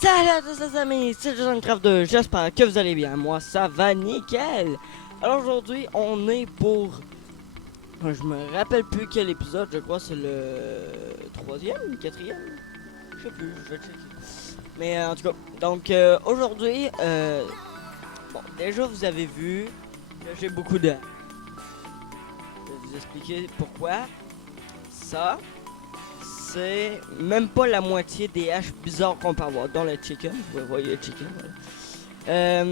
Salut à tous les amis, c'est Johnecraft 2, j'espère que vous allez bien, moi ça va nickel. Alors aujourd'hui on est pour, je me rappelle plus quel épisode, je crois c'est le troisième, quatrième, je sais plus, je vais checker. Mais en tout cas, donc aujourd'hui, bon déjà vous avez vu que j'ai beaucoup de... Je vais vous expliquer pourquoi. Ça, c'est même pas la moitié des haches bizarres qu'on peut avoir dans le chicken, vous voyez le chicken, voilà.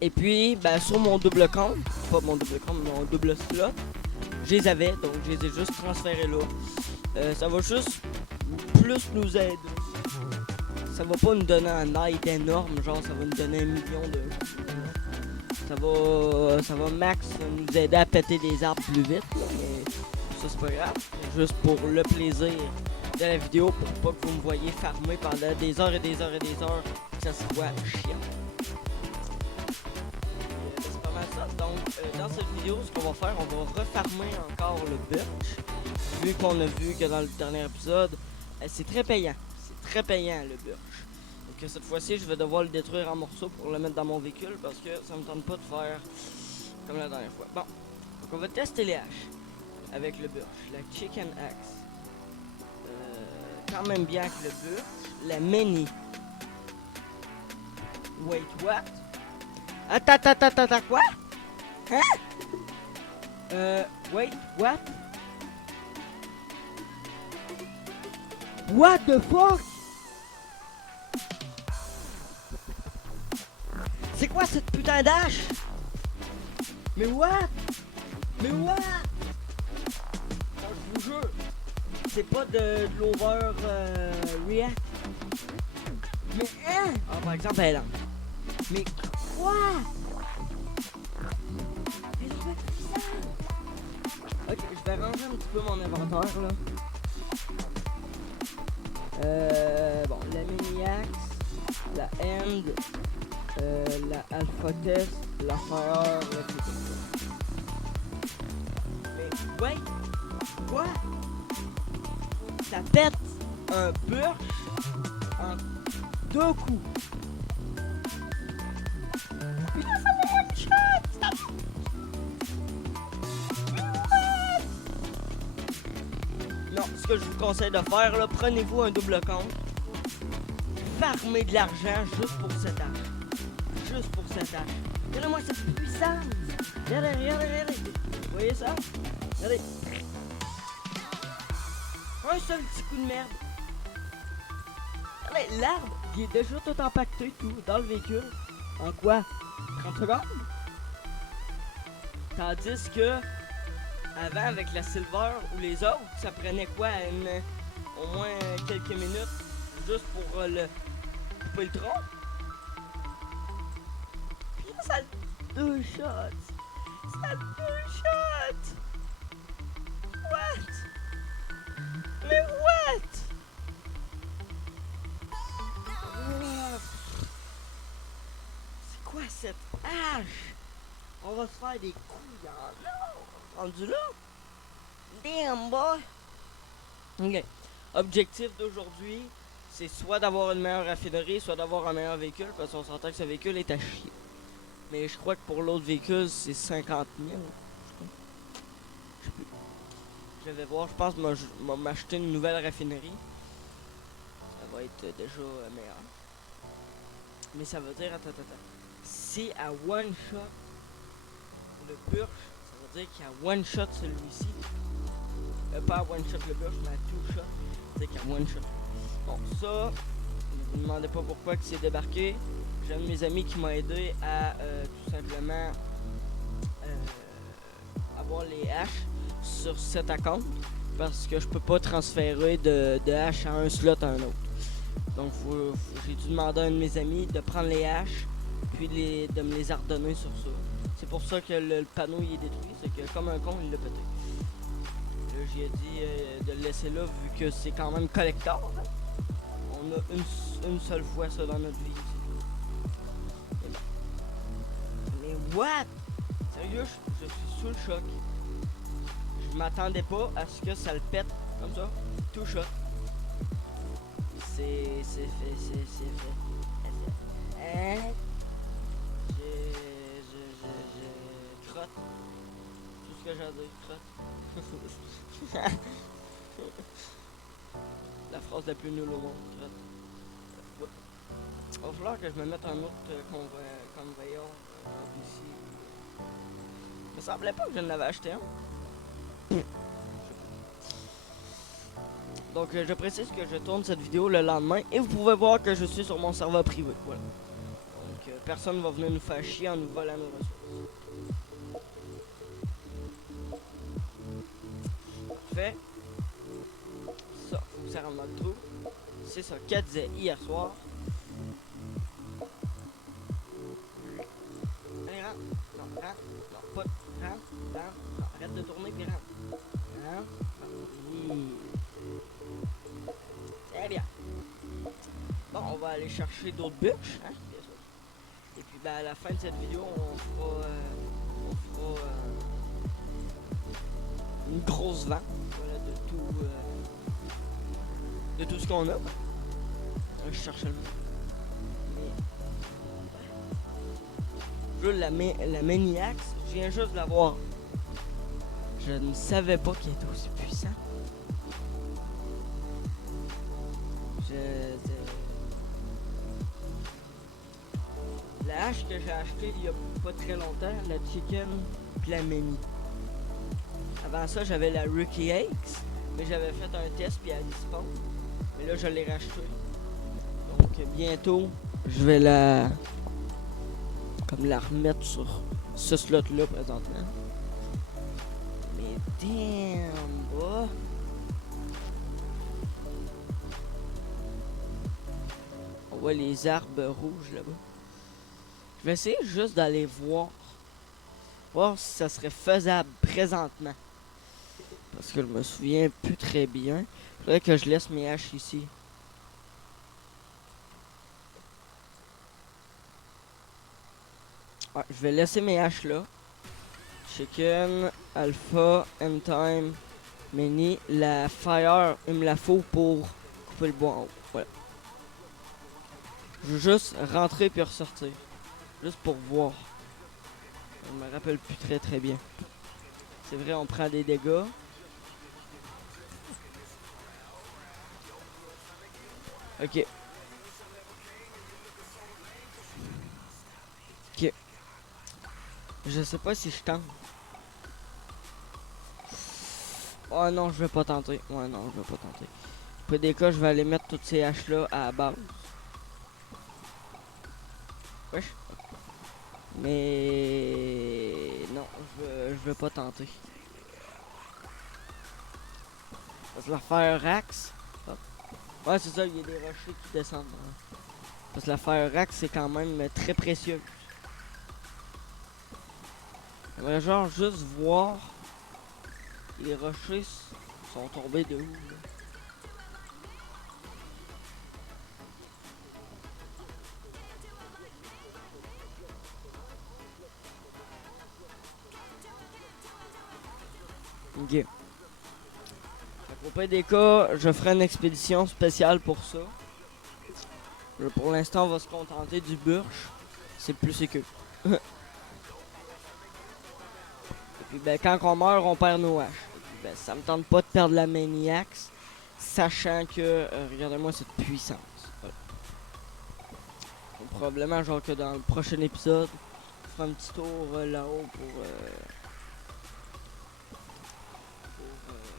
Et puis, ben, sur mon double compte, pas mon double compte, mon double slot, je les avais, donc je les ai juste transférés là. Ça va juste plus nous aider. Ça va pas nous donner un aide énorme, genre ça va nous donner 1 million de... Ça va max nous aider à péter des arbres plus vite, là, mais ça c'est pas grave. C'est juste pour le plaisir de la vidéo, pour pas que vous me voyez farmer pendant des heures et des heures et des heures, que ça soit chiant. C'est pas mal ça. Donc, dans cette vidéo, ce qu'on va faire, on va refarmer encore le birch. Vu qu'on a vu que dans le dernier épisode, c'est très payant. C'est très payant le birch. Donc, cette fois-ci, je vais devoir le détruire en morceaux pour le mettre dans mon véhicule parce que ça me tente pas de faire comme la dernière fois. Bon, donc on va tester les haches avec le birch. La chicken axe. Quand même bien que le birch. La mini. Wait, what? Attends, quoi? Hein? Wait, what? What the fuck? C'est quoi cette putain d'hache? Mais what? Mais what? Non, je vous jure, c'est pas de l'over react. Mais hein? Ah, par exemple, elle est lente. Mais quoi? Elle est pas puissante. Ok, je vais ranger un petit peu mon inventaire là. Bon, la mini-axe, la end, la alpha test, la fire, la critique. Mais, wait, quoi? Ça pète un birch en 2 coups. Putain, ça va one shot! Non, ce que je vous conseille de faire, là, prenez-vous un double compte. Farmez de l'argent juste pour cette hache. Juste pour cette hache. Regardez-moi cette puissance. Regardez. Vous voyez ça? Regardez. Un seul petit coup de merde. Regardez, l'arbre, il est déjà tout empaqueté, tout, dans le véhicule. En quoi? 30 secondes? Tandis que, avant, avec la silver ou les autres, ça prenait quoi? Au moins quelques minutes, juste pour le couper le tronc. Puis là, ça le 2 shots. Ça le 2 shots. What? Mais what? C'est quoi cette hache? On va se faire des couilles en or. Rendu là? Damn boy. Ok. Objectif d'aujourd'hui, c'est soit d'avoir une meilleure raffinerie, soit d'avoir un meilleur véhicule, parce qu'on s'entend que ce véhicule est à chier. Mais je crois que pour l'autre véhicule, c'est 50 000. Je sais plus. Je vais voir, je pense que je vais m'acheter une nouvelle raffinerie. Ça va être déjà meilleur. Mais ça veut dire, attends. Si à one shot, le birch, ça veut dire qu'il y a one shot celui-ci. Pas à one shot le birch, mais à two shot. C'est qu'il y a one shot. Bon, ça, ne me demandez pas pourquoi que c'est débarqué. J'ai un de mes amis qui m'a aidé à tout simplement avoir les haches sur cet account. Parce que je peux pas transférer de haches à un slot à un autre. Donc j'ai dû demander à un de mes amis de prendre les haches puis de me les ordonner sur ça. C'est pour ça que le panneau il est détruit, c'est que comme un con il l'a pété. Là j'ai dit de le laisser là vu que c'est quand même collector. Hein? On a une seule fois ça dans notre vie. Mais what? Sérieux, je suis sous le choc. Je m'attendais pas à ce que ça le pète comme ça. Tout shot. C'est fait, c'est fait. Hein? Je crotte. Tout ce que j'ai à dire, crotte. La phrase la plus nulle au monde, crotte. Ouais. Il va falloir que je me mette un autre conveyor ici. Il me semblait pas que je n'avais acheté un. Donc je précise que je tourne cette vidéo le lendemain et vous pouvez voir que je suis sur mon serveur privé. Voilà. Donc personne va venir nous faire chier en nous volant nos ressources. Fait. Ça rentre dans le trou. C'est ça qu'elle disait hier soir. Allez, rentre. Non, rentre. Non, pas. Rentre. Non, arrête de tourner puis rentre. Rentre. Oui. Très bien. Bon, on va aller chercher d'autres bûches, hein, bien sûr. Et puis, ben, à la fin de cette vidéo, on fera une grosse vente, voilà, de tout ce qu'on a. Je cherche le mot. Mais la Maniax, je viens juste de la voir. Je ne savais pas qu'elle était aussi puissante. La hache que j'ai achetée il y a pas très longtemps, la Chicken puis la Mini. Avant ça, j'avais la Rookie X, mais j'avais fait un test puis elle disparaît. Mais là, je l'ai rachetée. Donc bientôt, je vais la remettre sur ce slot là présentement. Mais damn, bah. On voit les arbres rouges là-bas. Je vais essayer juste d'aller voir si ça serait faisable présentement. Parce que je me souviens plus très bien. Il faudrait que je laisse mes haches ici. Ouais, je vais laisser mes haches là. Chicken, Alpha, M-Time, Mini. La Fire, il me la faut pour couper le bois en haut. Voilà. Je veux juste rentrer puis ressortir. Juste pour voir. Je me rappelle plus très bien. C'est vrai, on prend des dégâts. Ok. Ok. Je sais pas si je tente. Oh non, je vais pas tenter. Ouais, non, je vais pas tenter. Pour des cas, je vais aller mettre toutes ces haches là à la base. Wesh. Mais non, je vais pas tenter. Parce que la Fire Axe. Oh. Ouais, c'est ça, il y a des rochers qui descendent. Hein. Parce que la Fire Axe, c'est quand même très précieux. J'aimerais genre juste voir les rochers sont tombés de où là. Ok. Au pire des cas, je ferai une expédition spéciale pour ça. Pour l'instant, on va se contenter du Burch. C'est plus sécure. Et puis ben, quand on meurt, on perd nos haches. Et puis, ben, ça me tente pas de perdre la Maniax, sachant que, regardez-moi cette puissance. Voilà. Donc, probablement, genre que dans le prochain épisode, on fera un petit tour là-haut pour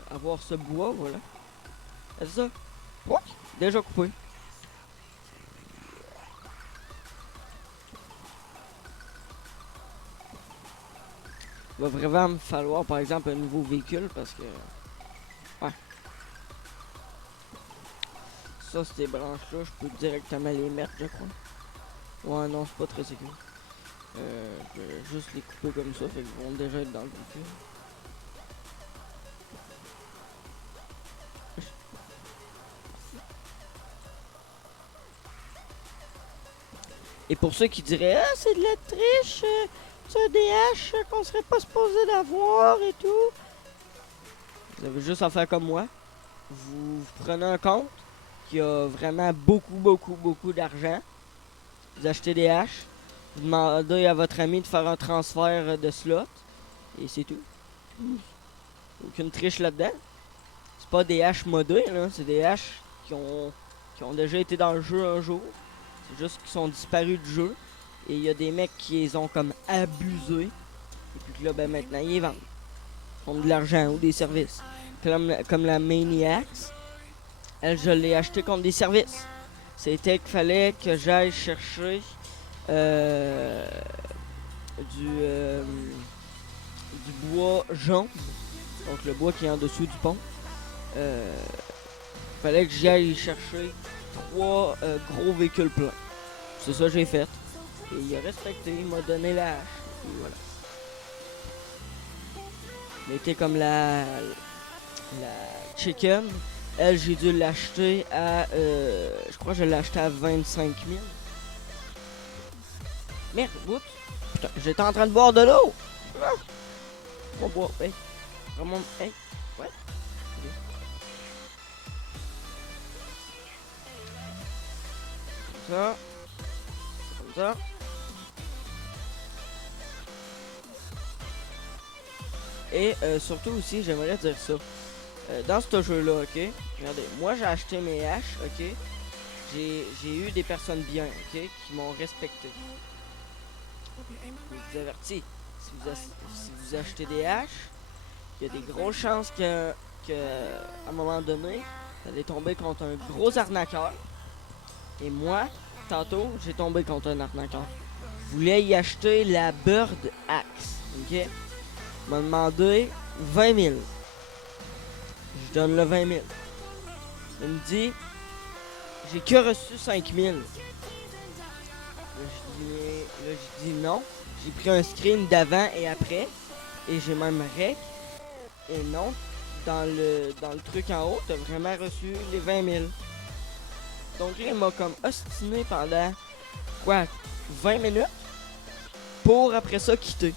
avoir ce bois, voilà. C'est ça. Ouais, déjà coupé. Il va vraiment me falloir, par exemple, un nouveau véhicule parce que... Ouais. Ça, ces branches-là, je peux directement les mettre, je crois. Ouais, non, c'est pas très sécure. Je vais juste les couper comme ça, fait qu'ils vont déjà être dans le véhicule. Et pour ceux qui diraient « Ah, c'est de la triche, c'est des haches qu'on serait pas supposé d'avoir et tout. » Vous avez juste à faire comme moi. Vous prenez un compte, qui a vraiment beaucoup d'argent. Vous achetez des haches. Vous demandez à votre ami de faire un transfert de slot. Et c'est tout. Aucune triche là-dedans. C'est pas des haches modées, là. C'est des haches qui ont déjà été dans le jeu un jour. C'est juste qu'ils sont disparus du jeu. Et il y a des mecs qui les ont comme abusés. Et puis que là, ben maintenant, ils les vendent. Ils font de l'argent ou des services. Comme la Maniacs. Elle, je l'ai acheté contre des services. C'était qu'il fallait que j'aille chercher du bois jaune. Donc le bois qui est en dessous du pont. Fallait que j'aille chercher 3 gros véhicules pleins. C'est ça que j'ai fait. Et il a respecté, il m'a donné la hache. Et voilà. Il était comme la chicken. Elle, j'ai dû l'acheter à... je crois que je l'ai acheté à 25 000. Merde, oups. Putain, j'étais en train de boire de l'eau. Ah. On boit, hey. Vraiment, hey. Ouais. Okay. Comme ça. Comme ça. Et surtout aussi, j'aimerais dire ça. Dans ce jeu-là, ok? Regardez, moi j'ai acheté mes haches, ok? J'ai eu des personnes bien, ok? Qui m'ont respecté. Je vous avertis, si vous achetez des haches, il y a des grosses chances que à un moment donné, vous allez tomber contre un gros arnaqueur. Et moi, tantôt, j'ai tombé contre un arnaqueur. Je voulais y acheter la Bird Axe, ok? Il m'a demandé 20 000. Je donne le 20 000. Il me dit, j'ai que reçu 5 000. Là, je dis non. J'ai pris un screen d'avant et après. Et j'ai même rec. Et non, dans le truc en haut, t'as vraiment reçu les 20 000. Donc là, il m'a comme ostiné pendant, 20 minutes. Pour après ça quitter.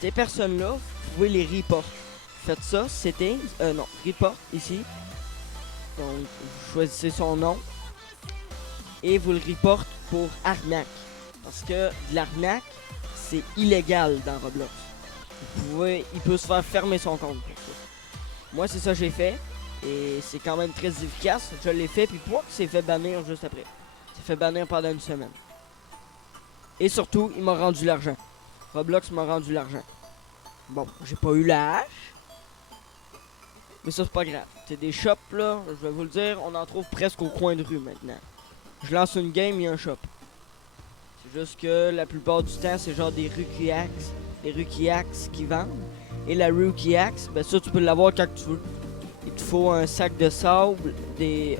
Ces personnes-là, vous pouvez les report. Faites ça, settings, non, report ici. Donc, vous choisissez son nom. Et vous le report pour arnaque. Parce que de l'arnaque, c'est illégal dans Roblox. Il peut se faire fermer son compte pour ça. Moi, c'est ça que j'ai fait. Et c'est quand même très efficace. Je l'ai fait, puis pour c'est fait bannir juste après. C'est fait bannir pendant une semaine. Et surtout, il m'a rendu l'argent. Roblox m'a rendu l'argent. Bon, j'ai pas eu la hache. Mais ça, c'est pas grave. C'est des shops, là, je vais vous le dire, on en trouve presque au coin de rue maintenant. Je lance une game, il y a un shop. C'est juste que la plupart du temps, c'est genre des Rookie Axe. Des Rookie Axe qui vendent. Et la Rookie Axe, ben ça, tu peux l'avoir quand tu veux. Il te faut un sac de sable, une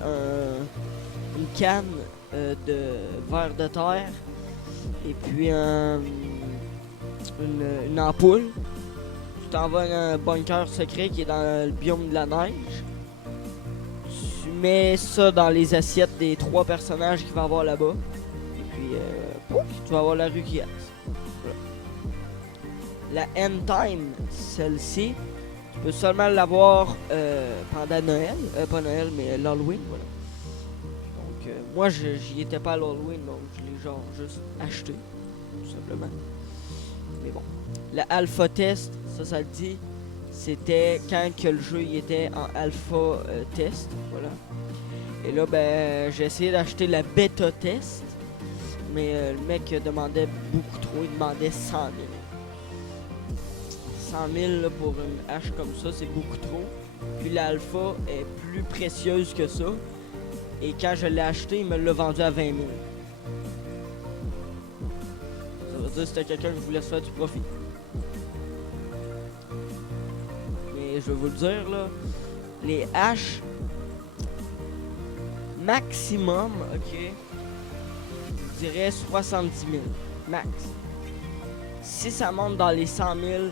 canne de verre de terre. Et puis une ampoule. Tu t'en vas dans un bunker secret qui est dans le biome de la neige. Tu mets ça dans les assiettes des 3 personnages qu'il va y avoir là-bas. Et puis, pouf, tu vas avoir la Rookie Axe. Voilà. La End Time, celle-ci, tu peux seulement l'avoir pendant Noël. Pas Noël, mais l'Halloween, voilà. Donc, moi, j'y étais pas à l'Halloween, donc je l'ai genre juste acheté, tout simplement. Mais bon. La Alpha Test, ça le dit, c'était quand que le jeu il était en Alpha Test, voilà. Et là, ben, j'ai essayé d'acheter la Beta Test, mais le mec demandait beaucoup trop, il demandait 100 000. 100 000 là, pour une hache comme ça, c'est beaucoup trop. Puis l'Alpha est plus précieuse que ça. Et quand je l'ai acheté, il me l'a vendu à 20 000. Ça veut dire que c'était quelqu'un qui voulait se faire du profit. Mais je vais vous le dire, là, les haches, maximum, ok, je dirais 70 000, max. Si ça monte dans les 100 000,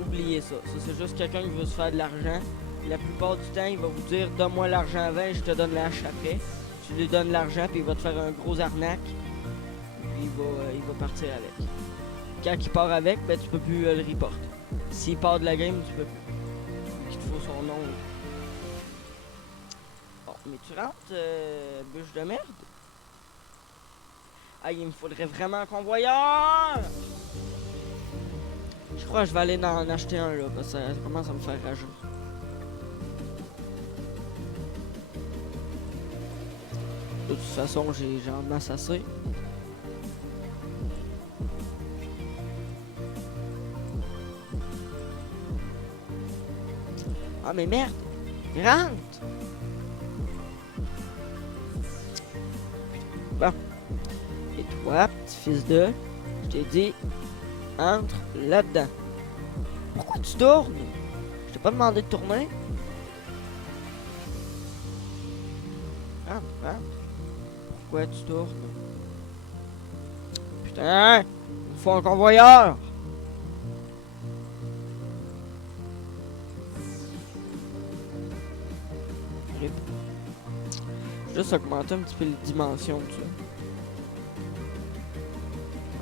oubliez ça. Ça, c'est juste quelqu'un qui veut se faire de l'argent. La plupart du temps, il va vous dire, donne-moi l'argent avant et je te donne la hache après. Tu lui donnes l'argent, puis il va te faire un gros arnaque. Puis il va partir avec. Quand il part avec, ben tu peux plus le report. S'il part de la game, tu peux plus. Il te faut son nom. Bon. Mais tu rentres, bûche de merde? Ah, il me faudrait vraiment un convoyeur! Je crois que je vais aller en acheter un là, parce que ça commence à me faire rager. De toute façon, j'ai en masse assez. Ah mais merde! Rentre! Bon. Et toi, petit fils de... Je t'ai dit, entre là-dedans. Pourquoi tu tournes? Je t'ai pas demandé de tourner. Rentre, rentre. Pourquoi tu tournes? Putain! Il faut un convoyeur! Rip. Juste augmenter un petit peu les dimensions de ça.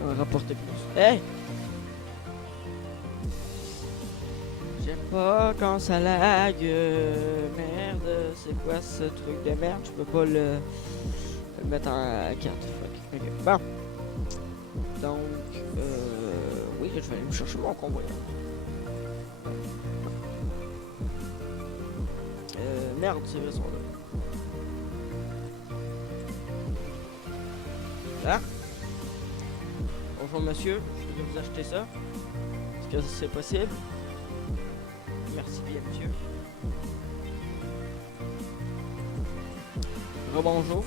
On va rapporter plus. Hey! J'aime pas quand ça lag. Merde, c'est quoi ce truc de merde? Je peux pas le mettre en 4. Fuck. Ok. Bon. Donc, oui, je vais aller me chercher mon convoyeur. Merde, c'est vrai, son là. Là. Bonjour monsieur, je vais vous acheter ça. Est-ce que c'est possible? Merci bien monsieur. Rebonjour.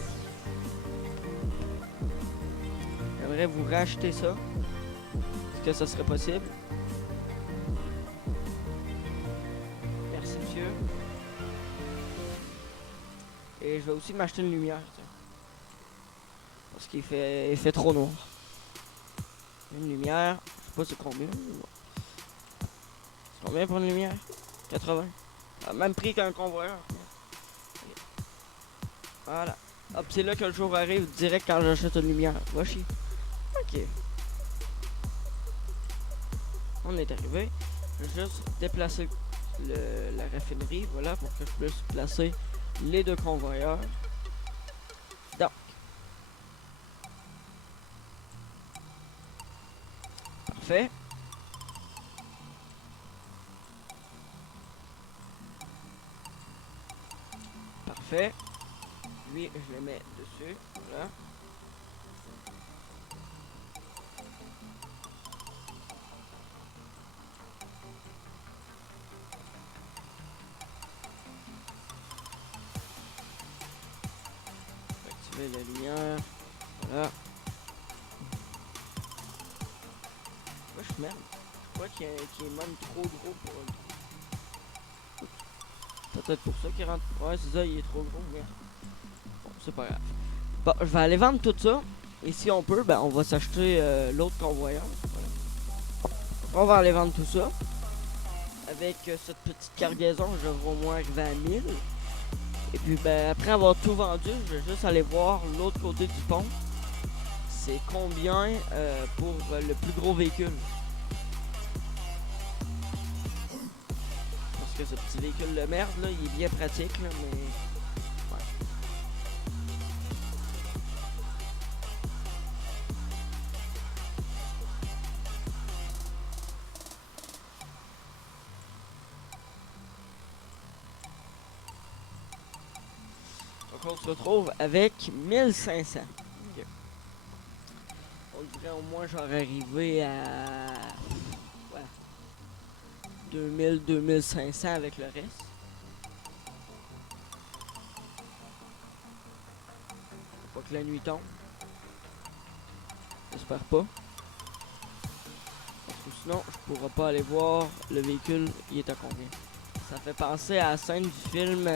J'aimerais vous racheter ça. Est-ce que ça serait possible? Merci monsieur. Et je vais aussi m'acheter une lumière. Tiens. Parce qu'il fait trop noir. Une lumière. Je sais pas c'est combien. C'est combien pour une lumière? 80. Ah, même prix qu'un convoyeur. Voilà. Hop, c'est là que le jour arrive direct quand j'achète une lumière. Va chier. Ok. On est arrivé. Je vais juste déplacer la raffinerie. Voilà, pour que je puisse placer les deux convoyeurs. Donc. Parfait. Parfait. Lui, je le mets dessus. Voilà. Activer la lumière. Voilà. Wesh, merde. Je crois qu'il est même trop gros pour le... Peut-être pour ça qu'il rentre. Ouais, c'est ça, il est trop gros, merde. Bon, c'est pas grave. Bon, je vais aller vendre tout ça. Et si on peut, ben on va s'acheter l'autre convoyeur. Voilà. On va aller vendre tout ça. Avec cette petite cargaison, je vais au moins arriver à 1000. Et puis ben après avoir tout vendu, je vais juste aller voir l'autre côté du pont. C'est combien pour le plus gros véhicule. Parce que ce petit véhicule de merde là, il est bien pratique là, mais... Ouais. Donc on se retrouve avec 1500. Okay. On dirait au moins genre arrivé à... Ouais. 2500 avec le reste. Faut pas que la nuit tombe. J'espère pas. Parce que sinon, je pourrais pas aller voir le véhicule, il est à combien. Ça fait penser à la scène du film...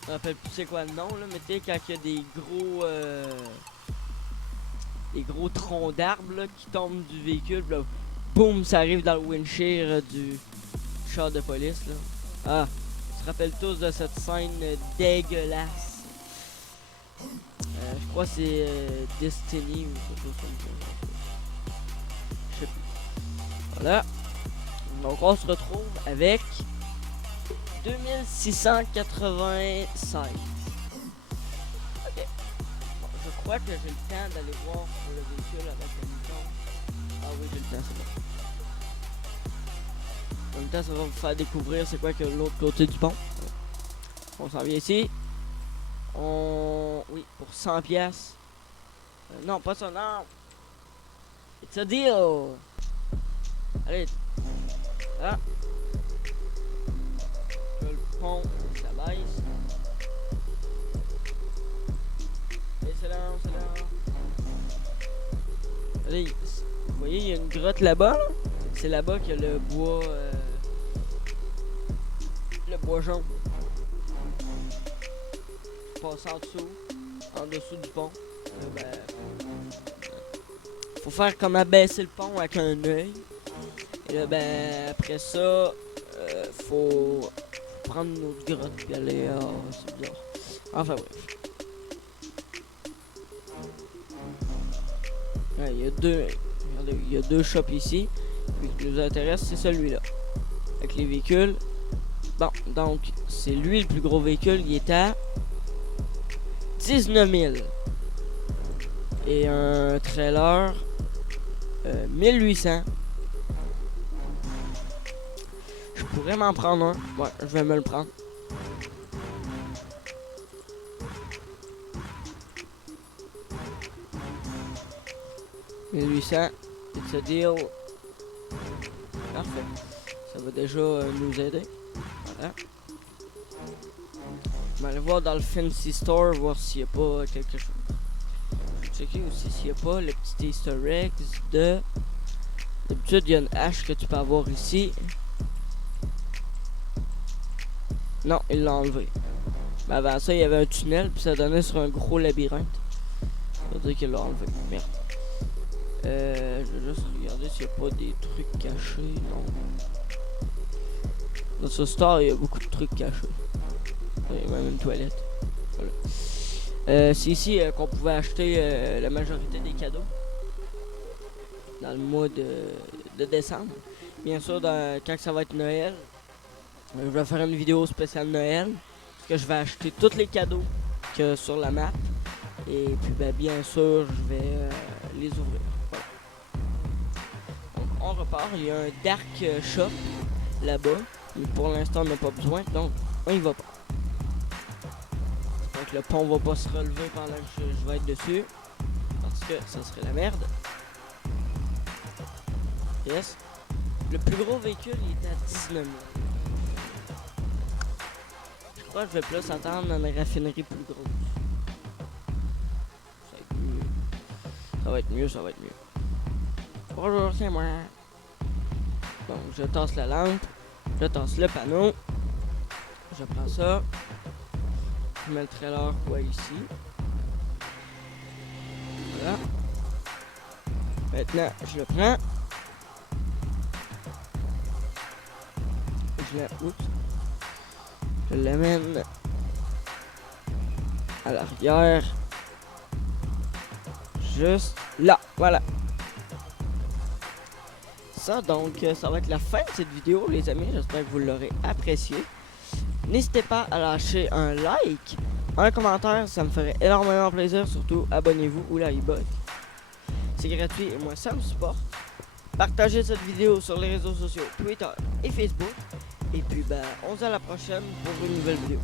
Je me rappelle plus c'est quoi le nom là, mais tu sais quand il y a des gros troncs d'arbres qui tombent du véhicule, là, boum, ça arrive dans le windshield du char de police là. Ah, on se rappelle tous de cette scène dégueulasse. Je crois que c'est Destiny ou quelque chose comme ça. Je sais plus. Voilà. Donc on se retrouve avec 2696. Ok. Bon, je crois que j'ai le temps d'aller voir pour le véhicule avec la licence. Ah oui, j'ai le temps, c'est bon. En même temps, ça va vous faire découvrir c'est quoi que l'autre côté du pont. On s'en vient ici. Oui, pour 100 pièces. Non, pas ça, non. It's a deal. Allez. Ah. Là, le pont, ça baisse. Et c'est là, c'est là. Allez, vous voyez, il y a une grotte là-bas. Là? C'est là-bas qu'il y a le bois. Le bois jaune. Passe en dessous du pont. Faut faire comme abaisser le pont avec un œil. Et là, après ça, faut prendre une autre grotte et aller. C'est bizarre. Enfin, bref. Ouais, il y a deux. Regardez, il y a deux shops ici. Celui qui nous intéresse, c'est celui-là. Avec les véhicules. Bon, donc, c'est lui le plus gros véhicule. Il est à 19 000. Et un trailer, 1800. Je pourrais m'en prendre un. Ouais, je vais me le prendre. « 1800, it's a deal. » Parfait. Ça va déjà nous aider. Voilà. On va aller voir dans le Fancy Store, voir s'il n'y a pas quelque chose. Je vais checker aussi s'il n'y a pas le petit Easter egg de... D'habitude, il y a une hache que tu peux avoir ici. Non, il l'a enlevé. Mais avant ça, il y avait un tunnel, puis ça donnait sur un gros labyrinthe. Ça veut dire qu'il l'a enlevé. Merde. Je vais juste regarder s'il n'y a pas des trucs cachés. Non. Dans ce store, il y a beaucoup de trucs cachés. Il y a même une toilette. Voilà. C'est ici qu'on pouvait acheter la majorité des cadeaux. Dans le mois de décembre. Bien sûr, quand ça va être Noël, je vais faire une vidéo spéciale Noël. Parce que je vais acheter tous les cadeaux que sur la map. Et puis bien sûr, je vais les ouvrir. Voilà. Donc on repart. Il y a un Dark Shop là-bas. Mais pour l'instant, on n'a pas besoin. Donc on y va pas. Donc le pont va pas se relever pendant que je vais être dessus. Parce que ça serait la merde. Yes. Le plus gros véhicule, il est à 19 000. Je crois que je vais plus attendre dans une raffinerie plus grosse. Ça va être mieux, ça va être mieux. Bonjour, c'est moi. Bon, je tasse la lampe. Je tasse le panneau. Je prends ça. Je mets le trailer quoi ici. Voilà. Maintenant, je le prends. Je l'amène à l'arrière. Juste là, voilà. Ça, donc, ça va être la fin de cette vidéo, les amis. J'espère que vous l'aurez apprécié. N'hésitez pas à lâcher un like, un commentaire, ça me ferait énormément plaisir. Surtout, abonnez-vous ou la e-bot. C'est gratuit et moi, ça me supporte. Partagez cette vidéo sur les réseaux sociaux, Twitter et Facebook. Et puis, on se dit à la prochaine pour une nouvelle vidéo.